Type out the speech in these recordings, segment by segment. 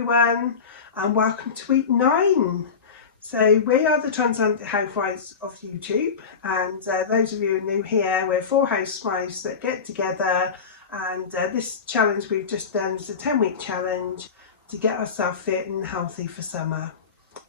everyone, and welcome to week 9. So we are the Transatlantic Housewives of YouTube, and those of you who are new here, we're 4 housewives that get together, and this challenge we've just done is a 10-week challenge to get ourselves fit and healthy for summer.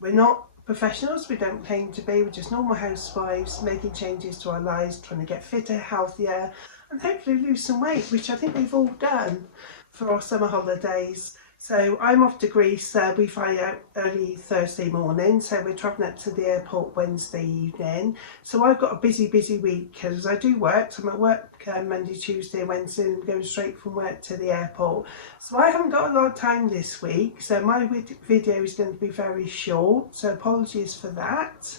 We're not professionals, we don't claim to be, we're just normal housewives making changes to our lives, trying to get fitter, healthier, and hopefully lose some weight, which I think we've all done for our summer holidays. So I'm off to Greece. We fly out early Thursday morning, so we're travelling up to the airport Wednesday evening. So I've got a busy week because I do work. So I'm at work Monday, Tuesday, Wednesday, and going straight from work to the airport. So I haven't got a lot of time this week. So my video is going to be very short. So apologies for that.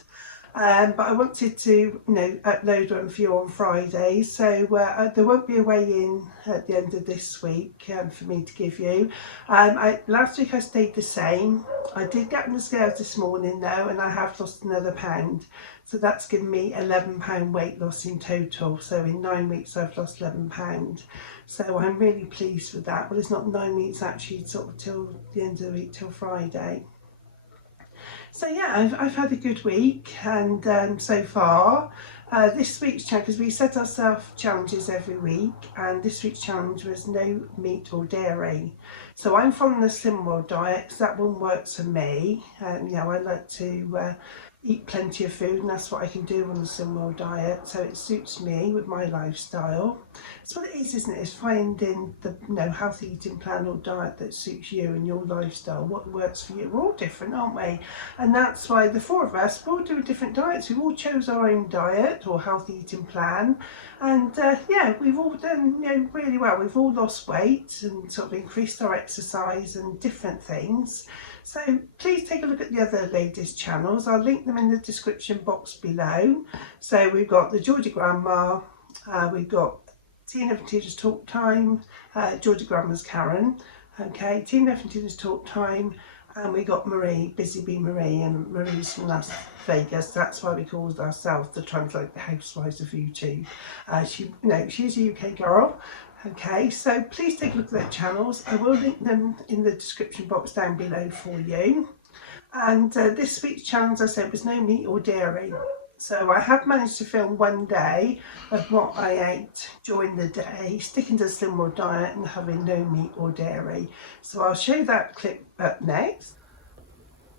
But I wanted to, upload one for you on Friday, so there won't be a weigh-in at the end of this week for me to give you. Last week I stayed the same. I did get on the scales this morning though, and I have lost another pound. So that's given me £11 weight loss in total. So in 9 weeks I've lost £11. So I'm really pleased with that. But it's not 9 weeks actually, sort of till the end of the week, till Friday. So yeah, I've had a good week, and so far this week's challenge, because we set ourselves challenges every week, and this week's challenge was no meat or dairy. So I'm following the Slimmingworld diet because that one works for me. I like to eat plenty of food, and that's what I can do on the Slimmingworld diet, so it suits me with my lifestyle. That's what it is, isn't it? It's finding the healthy eating plan or diet that suits you and your lifestyle, what works for you. We're all different, aren't we? And that's why the 4 of us, we're all doing different diets. We've all chose our own diet or healthy eating plan, and yeah, we've all done really well. We've all lost weight and sort of increased our exercise and different things. So please take a look at the other ladies' channels. I'll link them in the description box below. So we've got the Georgia Grandma, we've got Tina from Tina's Talk Time, Georgia Grandma's Karen, okay, Tina from Tina's Talk Time, and we got Marie, Busy Bee Marie, and Marie's from Las Vegas. That's why we call ourselves the Transatlantic Housewives of YouTube. She's a UK girl. Okay, so please take a look at their channels. I will link them in the description box down below for you. And this week's challenge, I said, was no meat or dairy. So I have managed to film one day of what I ate during the day, sticking to the Slimmingworld diet and having no meat or dairy. So I'll show that clip up next.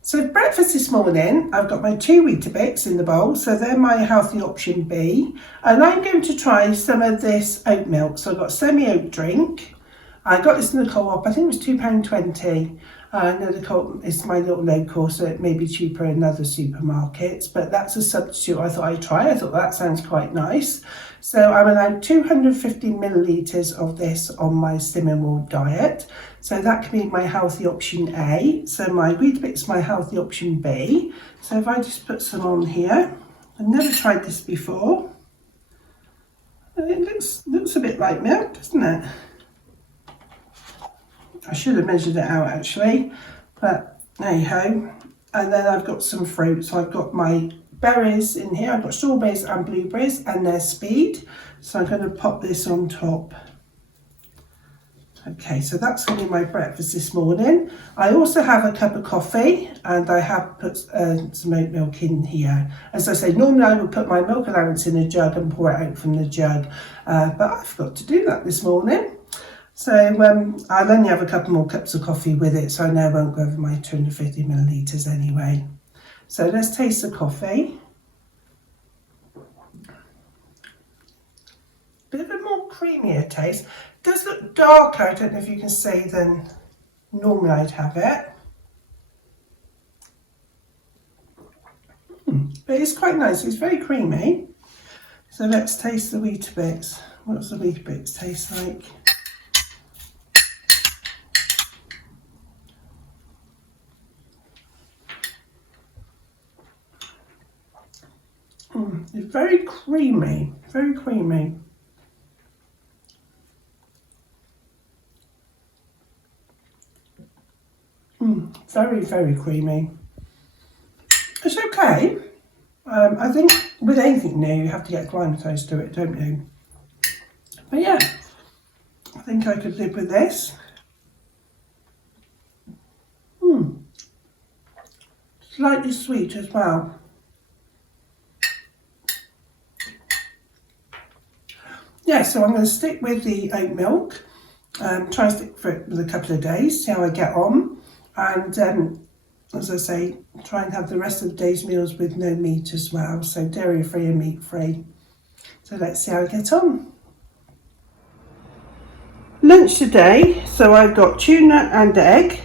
So for breakfast this morning, I've got my 2 Weetabix in the bowl, so they're my healthy option B. And I'm going to try some of this oat milk. So I've got semi-oat drink. I got this in the co-op, I think it was £2.20. I know the co-op is my little local, so it may be cheaper in other supermarkets, but that's a substitute I thought I'd try. I thought that sounds quite nice. So I'm allowed 250 millilitres of this on my Slimmingworld diet. So that can be my healthy option A. So my Weetabix is my healthy option B. So if I just put some on here, I've never tried this before. And it looks a bit like milk, doesn't it? I should have measured it out actually, but anyhow. And then I've got some fruit. So I've got my berries in here. I've got strawberries and blueberries, and they're speed. So I'm going to pop this on top. Okay, so that's going to be my breakfast this morning. I also have a cup of coffee, and I have put some oat milk in here. As I say, normally I would put my milk allowance in a jug and pour it out from the jug, but I forgot to do that this morning. So I'll only have a couple more cups of coffee with it, so I know I won't go over my 250 millilitres anyway. So let's taste the coffee. Bit of a more creamier taste. It does look darker, I don't know if you can see, than normally I'd have it. But it's quite nice, it's very creamy. So let's taste the Weetabix. What does the Weetabix taste like? It's very creamy, very creamy. Very creamy. It's okay. I think with anything new, you have to get acclimatised to it, don't you? But yeah, I think I could live with this. slightly sweet as well. Yeah, so I'm going to stick with the oat milk, try and stick for it with a couple of days, see how I get on, and as I say, try and have the rest of the day's meals with no meat as well, so dairy free and meat free. So let's see how I get on. Lunch today, so I've got tuna and egg.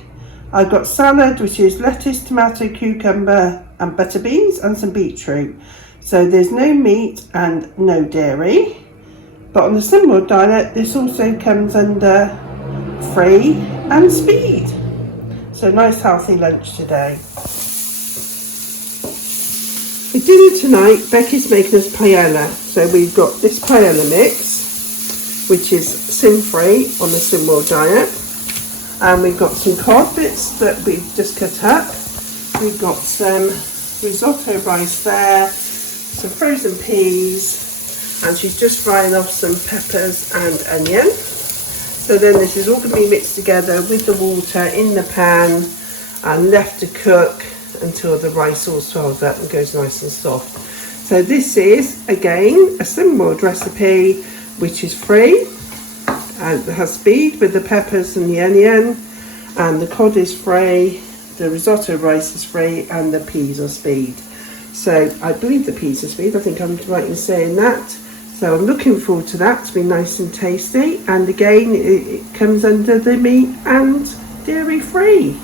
I've got salad, which is lettuce, tomato, cucumber and butter beans and some beetroot. So there's no meat and no dairy. But on the Slimmingworld diet, this also comes under free and speed. So nice healthy lunch today. For dinner tonight, Becky's making us paella. So we've got this paella mix, which is sin-free on the Slimmingworld diet. And we've got some cod bits that we've just cut up. We've got some risotto rice there, some frozen peas, and she's just frying off some peppers and onion. So then this is all going to be mixed together with the water in the pan and left to cook until the rice all swells up and goes nice and soft. So this is again a Slimmingworld recipe which is free and has speed with the peppers and the onion, and the cod is free, the risotto rice is free, and the peas are speed. So I believe the peas are speed, I think I'm right in saying that. So I'm looking forward to that to be nice and tasty, and again it comes under the meat and dairy free.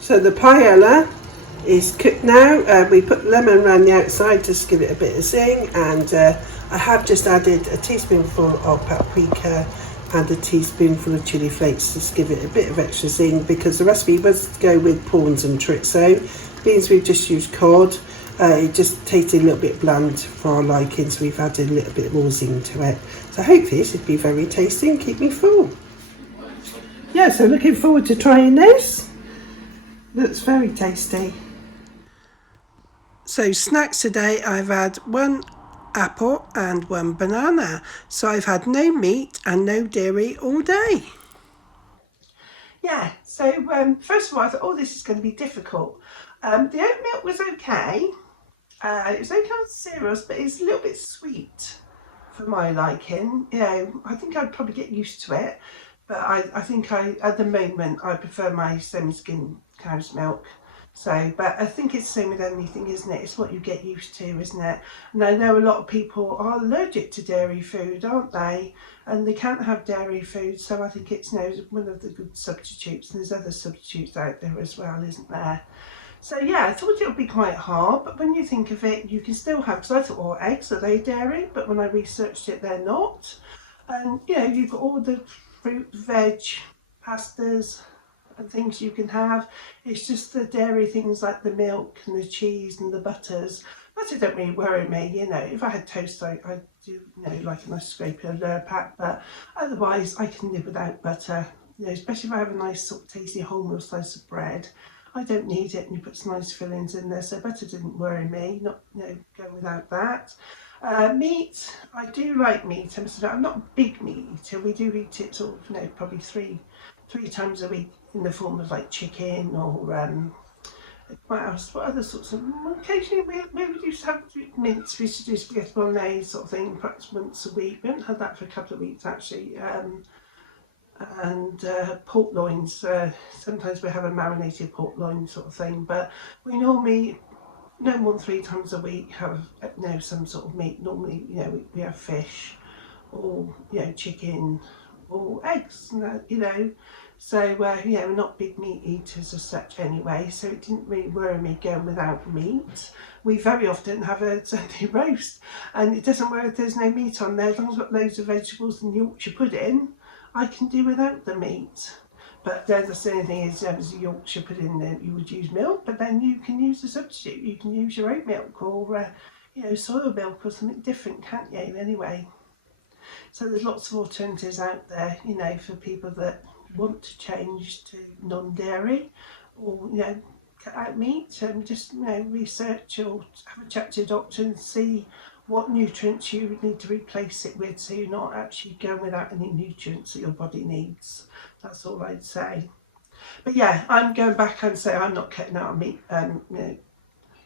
So the paella is cooked now. We put lemon around the outside just to give it a bit of zing, and I have just added a teaspoonful of paprika and a teaspoonful of chili flakes just to give it a bit of extra zing, because the recipe was to go with prawns and chorizo. Beans we've just used cod. It just tasted a little bit bland for our liking, so we've added a little bit more zing to it. So hopefully this should be very tasty and keep me full. Yeah, so looking forward to trying this. Looks very tasty. So snacks today, I've had one apple and one banana. So I've had no meat and no dairy all day. Yeah, so first of all I thought, oh, this is going to be difficult. The oat milk was okay. It was okay on cereals, but it's a little bit sweet for my liking. You know, I think I'd probably get used to it, but I think at the moment I prefer my semi-skim cow's milk. So, but I think it's the same with anything, isn't it? It's what you get used to, isn't it? And I know a lot of people are allergic to dairy food, aren't they? And they can't have dairy food, so I think it's, you know, one of the good substitutes. And there's other substitutes out there as well, isn't there? So yeah, I thought it would be quite hard, but when you think of it, you can still have, because I thought, oh, eggs, are they dairy? But when I researched it, they're not. And you know, you've got all the fruit, veg, pastas and things you can have. It's just the dairy things like the milk and the cheese and the butters. Butter don't really worry me, you know. If I had toast, I do, you know, like a nice scrape of pack, but otherwise I can live without butter. You know, especially if I have a nice sort of tasty wholemeal slice of bread. I don't need it, and you put some nice fillings in there, so butter didn't worry me, not, you know, going without that. Meat, I do like meat. I'm not a big meat eater. We do eat it sort of, you know, probably three times a week in the form of like chicken or what else? What other sorts of? Occasionally we used to have mince. We used to do spaghetti bolognese sort of thing, perhaps once a week. We haven't had that for a couple of weeks actually. And pork loins. Sometimes we have a marinated pork loin sort of thing, but we normally no more than 3 times a week have, you know, some sort of meat. Normally, you know, we have fish or, you know, chicken or eggs, you know. So yeah, we're not big meat eaters as such anyway, so it didn't really worry me going without meat. We very often have a Sunday roast, and it doesn't matter if there's no meat on there, as long as I've got loads of vegetables and Yorkshire pudding, I can do without the meat. But the only thing is, as a Yorkshire pudding, you would use milk, but then you can use a substitute. You can use your oat milk or, you know, soy milk or something different, can't you? Anyway, so there's lots of alternatives out there, you know, for people that want to change to non-dairy or, you know, cut out meat, and just, you know, research or have a chat to your doctor and see what nutrients you need to replace it with, so you're not actually going without any nutrients that your body needs. That's all I'd say. But yeah, I'm going back and say I'm not cutting out meat.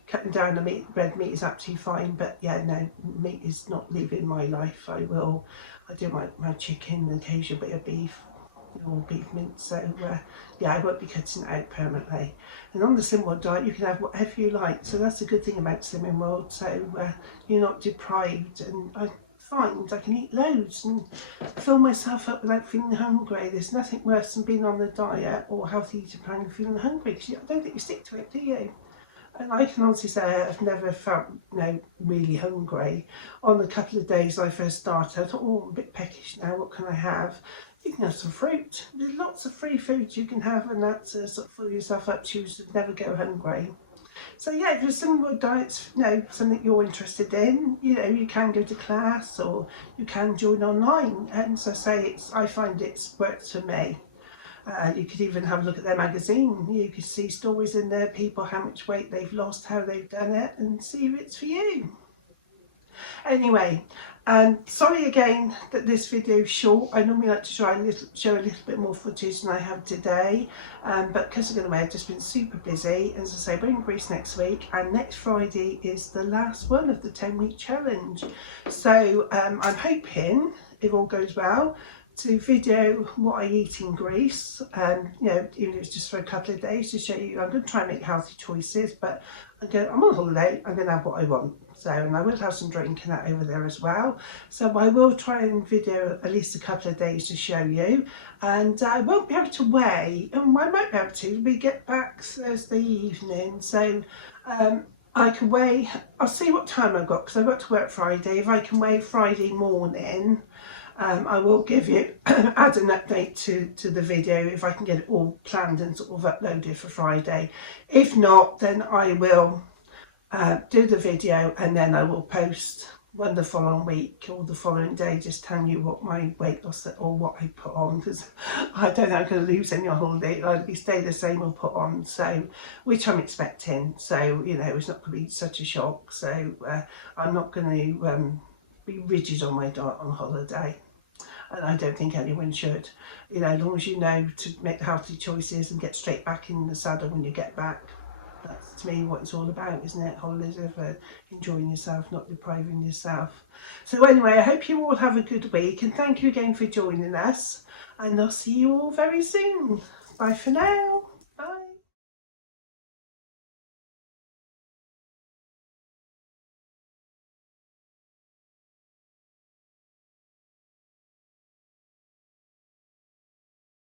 Cutting down the meat, red meat is absolutely fine. But yeah, no, meat is not leaving my life. I do my chicken, and occasional bit of beef, or beef mince. So yeah, I won't be cutting it out permanently. And on the Slimmingworld diet, you can have whatever you like. So that's the good thing about Slimmingworld. So you're not deprived, and I find I can eat loads and fill myself up without feeling hungry. There's nothing worse than being on the diet or healthy eating plan and feeling hungry, because I don't think you stick to it, do you? And I can honestly say I've never felt really hungry. On the couple of days I first started, I thought, oh, I'm a bit peckish now, what can I have? You can have some fruit. There's lots of free foods you can have, and that's sort of fill yourself up so you should never go hungry. So yeah, if there's some more diets, something you're interested in, you can go to class or you can join online. And as I say, I find it's worked for me. You could even have a look at their magazine. You could see stories in there, people, how much weight they've lost, how they've done it, and see if it's for you. Anyway, sorry again that this video is short. I normally like to show a little bit more footage than I have today, but because I'm going away, I've just been super busy. As I say, we're in Greece next week, and next Friday is the last one of the 10-week challenge. So I'm hoping, if all goes well, to video what I eat in Greece, even if it's just for a couple of days, to show you. I'm going to try and make healthy choices, but I'm on holiday, I'm going to have what I want. So, and I will have some drinking out over there as well. So I will try and video at least a couple of days to show you. And I won't be able to weigh, and I might be able to, we get back Thursday evening. So I can weigh, I'll see what time I've got, because I've got to work Friday. If I can weigh Friday morning, I will give you, add an update to the video if I can get it all planned and sort of uploaded for Friday. If not, then I will do the video, and then I will post one the following week or the following day, just telling you what my weight loss or what I put on, because I don't know I'm going to lose any on holiday. It'll either stay the same or put on, so which I'm expecting. So it's not going to be such a shock. So I'm not going to be rigid on my diet on holiday. And I don't think anyone should. As long as you know to make healthy choices and get straight back in the saddle when you get back. That's to me what it's all about, isn't it? Holidays are for enjoying yourself, not depriving yourself. So anyway, I hope you all have a good week, and thank you again for joining us. And I'll see you all very soon. Bye for now.